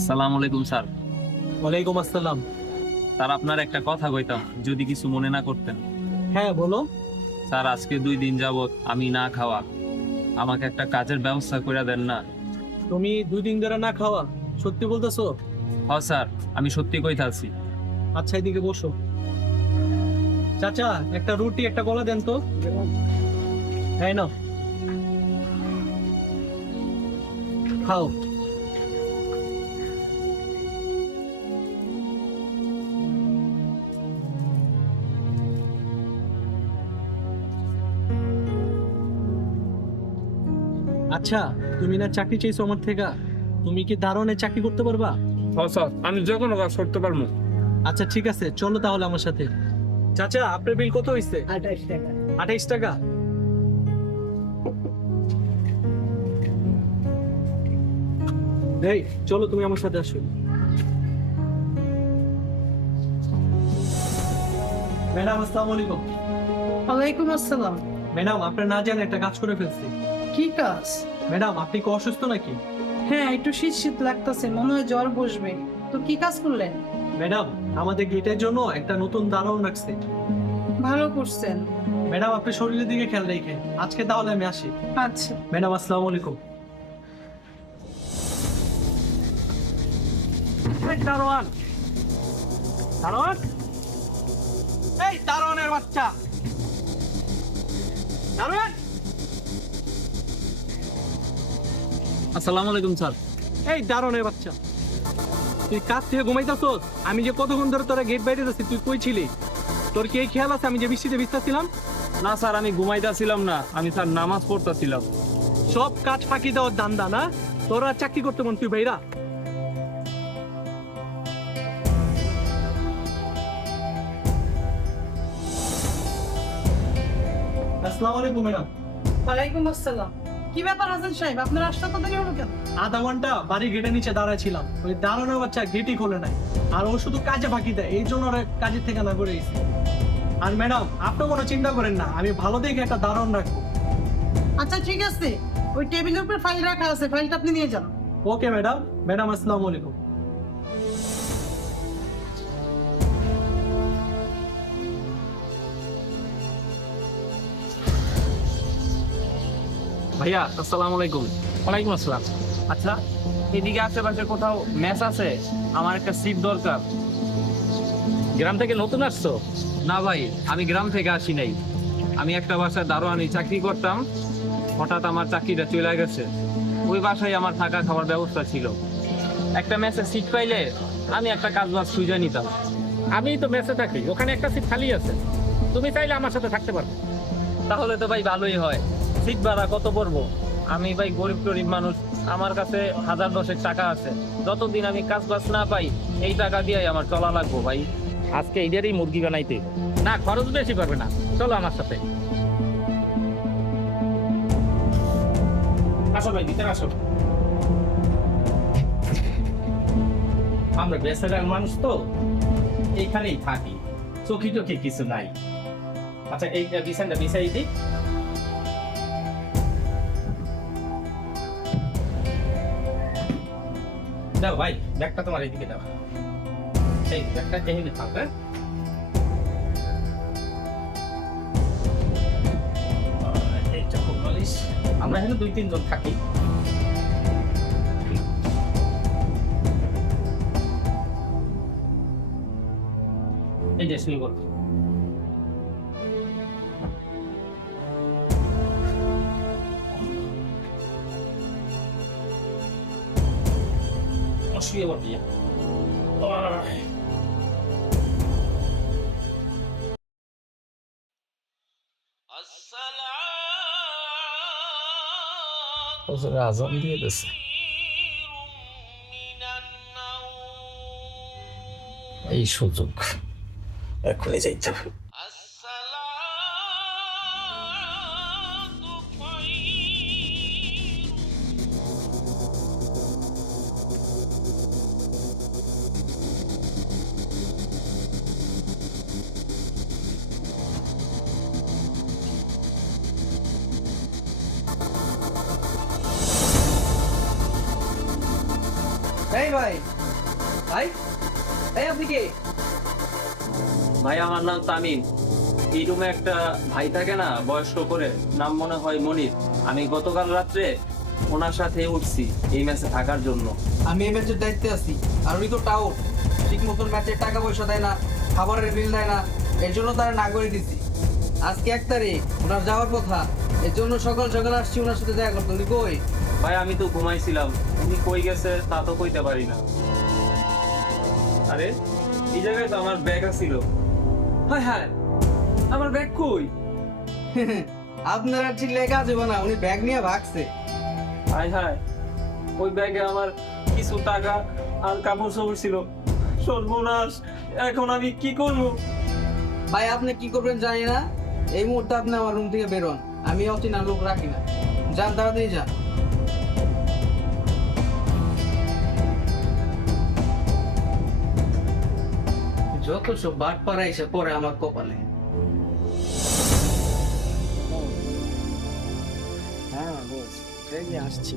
আসসালামু আলাইকুম স্যার। ওয়ালাইকুম আসসালাম। স্যার আপনার একটা কথা কইতাম, যদি কিছু মনে না করতেন। হ্যাঁ বলো। স্যার আজকে 2 দিন যাবত আমি না খাওয়া, আমাকে একটা কাজের ব্যবস্থা করে দেন না? তুমি 2 দিন ধরে না খাওয়া? সত্যি বলতেছো? হ স্যার, আমি সত্যি কইতাছি। আচ্ছা এদিকে বসো। চাচা একটা রুটি একটা কলা দেন তো। হ্যাঁ না, খাও। আচ্ছা, তুমি না চাকরি চাইছো আমার থেকে, তুমি কি দারোয়ানের চাকরি করতে পারবা? হ স্যার, আমি যে কোনো কাজ করতে পারবো। আচ্ছা ঠিক আছে, চলো তাহলে আমার সাথে। চাচা আপনার বিল কত হয়েছে? 28 টাকা। 28 টাকা? এই চলো তুমি আমার সাথে আসো। ম্যাডাম আসসালামু আলাইকুম। ওয়ালাইকুম আসসালাম। ম্যাডাম আপনার না জানেন একটা কাজ করে ফেলছি। কি কাজ? ম্যাডাম আপনি কি অসুস্থ নাকি? হ্যাঁ, একটু শীত শীত লাগতেছে, মনে হয় জ্বর বসবে। তো কি কাজ করলেন? ম্যাডাম আমাদের গেটের জন্য একটা নতুন দারোয়ান রাখছে। ভালো করছেন। ম্যাডাম আপনি শরীরের দিকে খেয়াল রেখে আজকে তাহলে আমি আসি। আচ্ছা। ম্যাডাম আসসালামু আলাইকুম। এই দারোয়ান, দারোয়ান, এই দারোয়ানের বাচ্চা, দারোয়ান। আসসালামু আলাইকুম স্যার। এই দারোয়ানের বাচ্চা, তুই কাজ থেকে ঘুমাইতেছস? আমি যে কতক্ষণ ধরে তোরা গেট বাইরে যাচ্ছি, তুই কই ছিলি? তোর কি এই খেয়াল আছে আমি যে বৃষ্টিতে ভিজতেছিলাম? না স্যার, আমি ঘুমাইতেছিলাম না, আমি স্যার নামাজ পড়তেছিলাম। সব কাজ ফাঁকি দেওয়ার দান্দা না? তোরা চাকরি করতে মন তুই ভাইরা? আসসালামু আলাইকুম ম্যাডাম। ওয়ালাইকুম আসসালাম। কি ব্যাপার হাসান সাহেব, আপনার আসতে তো দেরি হলো কেন? আধা ঘন্টা বাড়ি গেটের নিচে দাঁড়ায় ছিলাম, ওই দাঁড়ানোর বাচ্চা গেটই খোলে নাই। আর ও শুধু কাজে ফাঁকি দেয়, এই জন্য ওরা কাজের থেকে না করে গেছে। আর ম্যাডাম আপনি কোনো চিন্তা করেন না, আমি ভালো দেখে একটা দারোয়ান রাখবো। আচ্ছা ঠিক আছে, ওই টেবিলের উপর ফাইল রাখা আছে, ফাইলটা আপনি নিয়ে যান। Okay madam. ম্যাডাম আসসালামু আলাইকুম। ভাইয়া আসসালামু আলাইকুম। ওয়ালাইকুম আসসালাম। আচ্ছা, এদিকে আশেপাশে কোথাও ম্যাচ আছে? আমার একটা সিট দরকার। গ্রাম থেকে নতুন আসছো? না ভাই, আমি গ্রাম থেকে আসি নাই। আমি একটা বাসায় দারোয়ানি চাকরি করতাম, হঠাৎ আমার চাকরিটা চলে গেছে। ওই বাসায় আমার থাকা খাওয়ার ব্যবস্থা ছিল। একটা ম্যাচে সিট পাইলে আমি একটা কাজ বাজ খুঁজে নিতাম। আমি তো মেসে থাকি, ওখানে একটা সিট খালি আছে, তুমি চাইলে আমার সাথে থাকতে পারবে। তাহলে তো ভাই ভালোই হয়। সিট ভাড়া কত পড়বো? আমি ভাই গরিব টরিব মানুষ, আমার কাছে 1000-10 টাকা আছে। যতদিন আমি কাজ বাজ না পাই, এই টাকা দিয়ে আমার চলা লাগবো ভাই। আজকে এদেরই মুরগি বানাইতে না, খরচ বেশি পারবে না, চলো আমার সাথে। আসো ভাই, ভিতরে আসো। আমরা বেসারাল মানুষ তো, এইখানেই থাকি, চোখি টোখি কিছু নাই। আচ্ছা এই বিছানটা বিছাই দিই। দাও ভাই, ব্যাগটা তোমার এইদিকে দাও। এই ব্যাগটা এখানে থাক। হ্যাঁ, এই চকো বালিশ। আমরা এখানে 2-3 জন থাকি। এই যে শুরু করো। শুয়ে পড়বি। আজান দিয়ে দিছে, এই সুযোগ এখনই যাইতে হবে। এই ভাই ভাই এই আপনি কে? ভাই আমার নাম তামিম। এই রুমে একটা ভাই থাকে না, বয়স্ক করে, নাম মনে হয় মনির। আমি গতকাল রাত্রে ওনার সাথে উঠছি এই ম্যাচে থাকার জন্য। আমি এই ম্যাচের দায়িত্বে আছি, আর উনি তো টাও ঠিক মতন ম্যাচের টাকা পয়সা দেয় না, খাবারের বিল দেয় না, এর জন্য তারা না করে দিছি। আজকে 1 তারিখ, ওনার যাওয়ার কথা, এর জন্য সকাল সকাল আসছি ওনার সাথে দেখা করতে। উনি কই? ভাই আমি তো ঘুমাইছিলাম, উনি কই গেছে তা তো কইতে পারি না। আরে এই জায়গায় তো আমার ব্যাগ আছিল। হায় হায়, আমার ব্যাগ কই? আপনারা ঠিক লেখা যাবে না, উনি ব্যাগ নিয়ে ভাগছে। হায় হায়, ওই ব্যাগে আমার কিছু টাকা আর কাপড় চোপড় ছিল। সর্বনাশ, এখন আমি কি করব? ভাই আপনি কি করবেন জানি না, এই মুহূর্তে আপনি আমার রুম থেকে বেরোন। আমি অচেনা লোক রাখি না, যান তাড়াতাড়ি যান। যত সব বাট পাড়া এসে পরে আমার কপালে। হ্যাঁ বস, এই আসছি।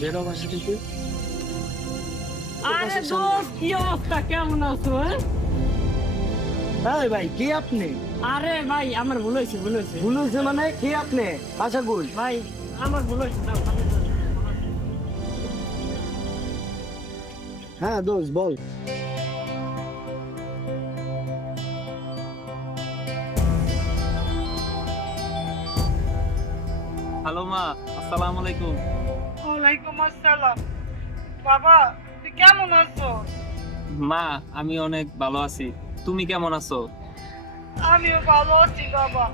বেরো বাসা থেকে। আরে দোস্ত, কি অবস্থা, কেমন আছো? এই ভাই কে আপনি? আরে ভাই আমার ভুল হয়েছে। ভুল হয়েছে মানে কে আপনি? বাসা কই? ভাই আমার ভুল হয়েছে। হ্যাঁ দোস্ত বল। হ্যালো মা, আসসালামু আলাইকুম। ওয়ালাইকুম আসসালাম। বাবা তুই কেমন আছো? মা আমি অনেক ভালো আছি, তুমি কেমন আছো? আমিও ভালো আছি বাবা।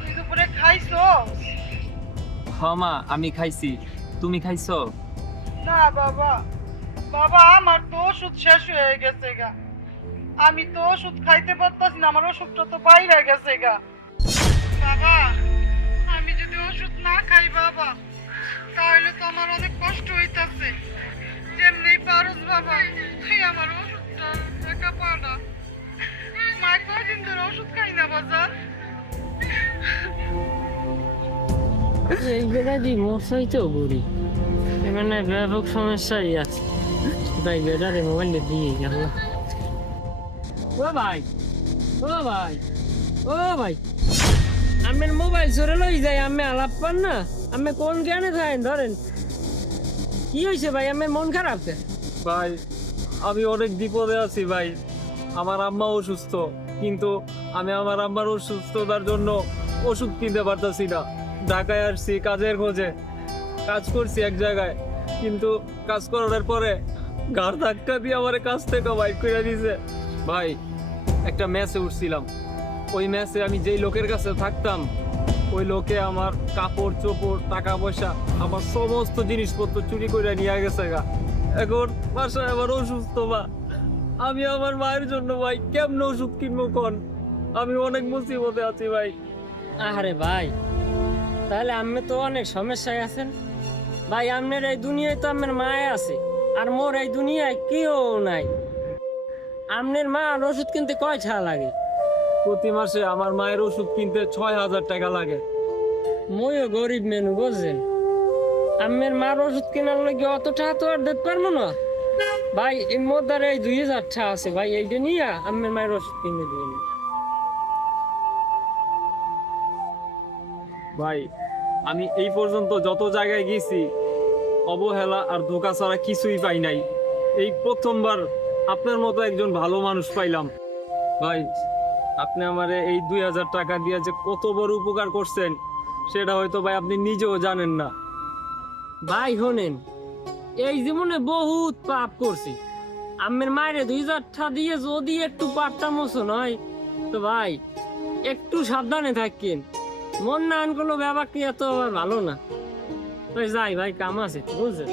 তুই দুপুরে খাইছো? হ মা, আমি খাইছি, তুমি খাইছো? না বাবা, বাবা আমার তো ওষুধ শেষ হয়ে গেছে গা। আমি তো ওষুধ খাইতে পারতাছি না, আমার ওষুধটা তো বাইরে গেছে গা। বাবা আমি যদি ওষুধ না খাই বাবা, তাহলে তো আমার অনেক কষ্ট হইতাছে। যেমনি পারস বাবা, তুই আমার ওষুধটা একা পাড়া। মা কয়দিন ধরে ওষুধ খাই না বাজার। এই বেড়াদি মশাই তো গড়ি, এখানে ব্যাপক সমস্যাই আছে। তাই বেড়ারে মোবাইলে দিয়ে গেল। ও ভাই, আমার মোবাইল চোরে লই যায়, আমি আলাপ পান না, আমি কোন জ্ঞানে থাকেন ধরেন। কি হয়েছে ভাই, আমার মন খারাপ কে? ভাই আমি অনেক বিপদে আছি ভাই। আমার আম্মা অসুস্থ, কিন্তু আমি আমার আম্মার অসুস্থতার জন্য ওষুধ কিনতে পারতাছি না। ঢাকায় আসছি কাজের খোঁজে, কাজ করছি এক জায়গায়, কিন্তু কাজ করার পরে ঘাড় ধাক্কা দিয়ে আমার কাজ থেকে বাইক করে দিয়েছে। ভাই একটা ম্যাচে উঠছিলাম, ওই ম্যাচে আমি যেই লোকের কাছে থাকতাম, ওই লোকে আমার কাপড় চোপড় টাকা পয়সা আমার সমস্ত জিনিসপত্র চুরি করে নিয়ে গেছে গা। এখন বাসায় আমার অসুস্থ মা, আমি আমার মায়ের জন্য ভাই কেমনে ওষুধ কিনবো কোন? আমি অনেক মুসিবতে আছি ভাই। আরে ভাই, তাহলে আমি তো অনেক সমস্যায় আছেন ভাই। আপনার এই দুনিয়ায় তো আমার মায় আছে, আর মোর এই দুনিয়ায় কেউ নাই। আপনার মা আর ওষুধ কিনতে কয় টাকা লাগে? প্রতি মাসে আমার মায়ের ওষুধ কিনতে 6,000 টাকা লাগে। মইও গরিব মেনু বুঝছেন, আমার মার ওষুধ কেনার লাগে অত টাকা তো আর দিতে পারবো না ভাই। এর মধ্যে এই 2,000 টাকা আছে ভাই, এইটা নিয়ে আমার মায়ের ওষুধ কিনে দিন ভাই আমি এই পর্যন্ত যত জায়গায় গেছি অবহেলা আর ধোঁকা ছাড়া কিছুই পাই নাই। এই প্রথমবার আপনার মতো একজন ভালো মানুষ পাইলাম ভাই। আপনি আমারে এই 2,000 টাকা দিয়ে যে কত বড় উপকার করছেন সেটা হয়তো ভাই আপনি নিজেও জানেন না। ভাই। শোনেন, এই জীবনে বহুত পাপ করছি, আমার মায়ের 2,000 টাকা দিয়ে যদি একটু পাপটা মোচন হয় তো ভাই একটু সাবধানে থাকেন। মন না আন কোনো ব্যাপার কি এত আবার ভালো না। তো যাই ভাই, কাম আছে বুঝছেন।